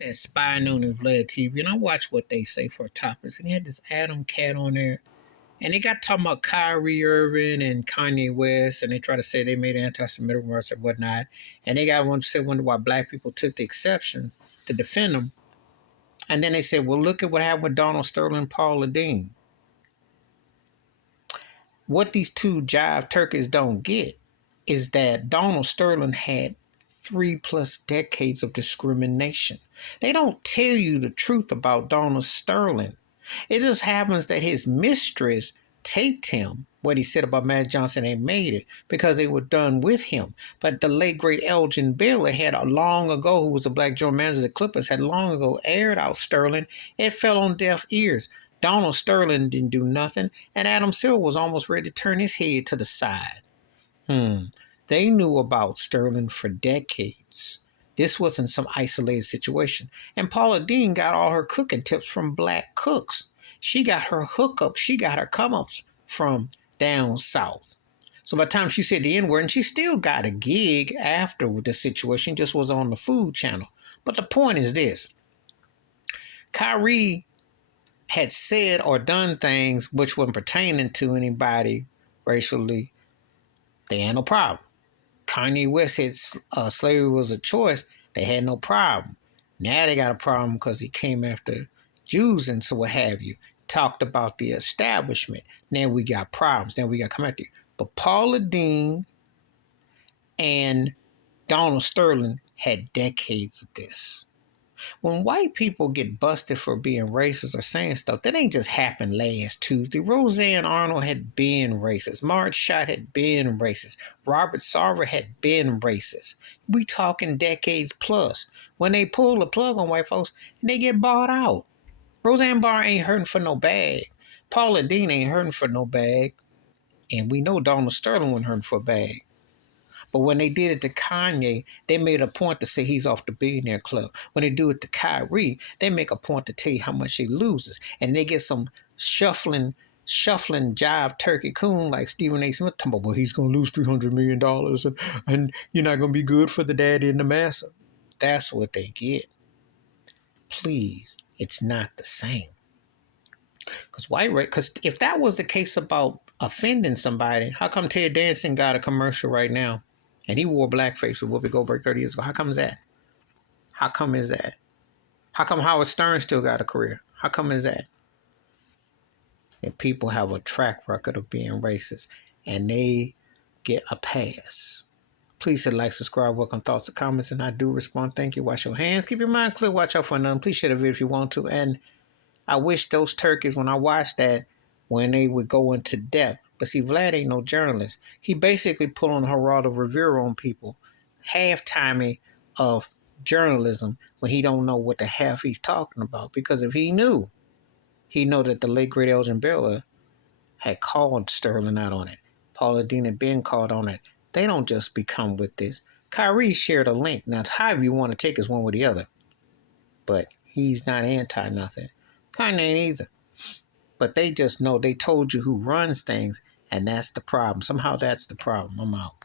that spy known as Vlad TV, and I watch what they say for topics. And he had this Adam Cat on there, and they got talking about Kyrie Irving and Kanye West, and they try to say they made anti-Semitic remarks and whatnot. And they got one to say wonder why black people took the exception to defend them. And then they said, well, look at what happened with Donald Sterling and Paula Dean. What these two jive turkeys don't get is that Donald Sterling had 3+ decades of discrimination. They don't tell you the truth about Donald Sterling. It just happens that his mistress taped him what he said about Matt Johnson and made it because they were done with him. But the late great Elgin Baylor had a long ago, who was a black general manager of the Clippers, had long ago aired out Sterling. It fell on deaf ears. Donald Sterling didn't do nothing, and Adam Silver was almost ready to turn his head to the side. They knew about Sterling for decades. This wasn't some isolated situation. And Paula Dean got all her cooking tips from black cooks. She got her hookups, she got her come-ups from down south. So by the time she said the N-word, and she still got a gig after the situation, just was on the Food Channel. But the point is this. Kyrie had said or done things which weren't pertaining to anybody racially. They had no problem. Kanye West said slavery was a choice. They had no problem. Now they got a problem because he came after Jews and so what have you. Talked about the establishment. Now we got problems. Now we got to come after you. But Paula Dean and Donald Sterling had decades of this. When white people get busted for being racist or saying stuff, that ain't just happened last Tuesday. Roseanne Arnold had been racist. Marge Schott had been racist. Robert Sarver had been racist. We talking decades plus. When they pull the plug on white folks, and they get bought out. Roseanne Barr ain't hurting for no bag. Paula Dean ain't hurting for no bag. And we know Donald Sterling wasn't hurting for a bag. But when they did it to Kanye, they made a point to say he's off the billionaire club. When they do it to Kyrie, they make a point to tell you how much he loses. And they get some shuffling jive turkey coon like Stephen A. Smith talking about, well, he's going to lose $300 million and you're not going to be good for the daddy and the massa. That's what they get. Please, it's not the same. Because if that was the case about offending somebody, how come Ted Danson got a commercial right now? And he wore blackface with Whoopi Goldberg 30 years ago. How come is that? How come is that? How come Howard Stern still got a career? How come is that? And people have a track record of being racist, and they get a pass. Please hit like, subscribe, welcome thoughts and comments, and I do respond. Thank you. Wash your hands. Keep your mind clear. Watch out for none. Please share the video if you want to. And I wish those turkeys, when I watched that, when they would go into depth. But see, Vlad ain't no journalist. He basically put on Geraldo Rivera on people. Half-timing of journalism when he don't know what the half he's talking about. Because if he knew, he'd know that the late great Elgin Baylor had called Sterling out on it. Paula Dean had been called on it. They don't just become with this. Kyrie shared a link. Now, however you want to take is one with the other. But he's not anti-nothing. Kanye ain't either. But they just know, they told you who runs things, and that's the problem. Somehow that's the problem. I'm out.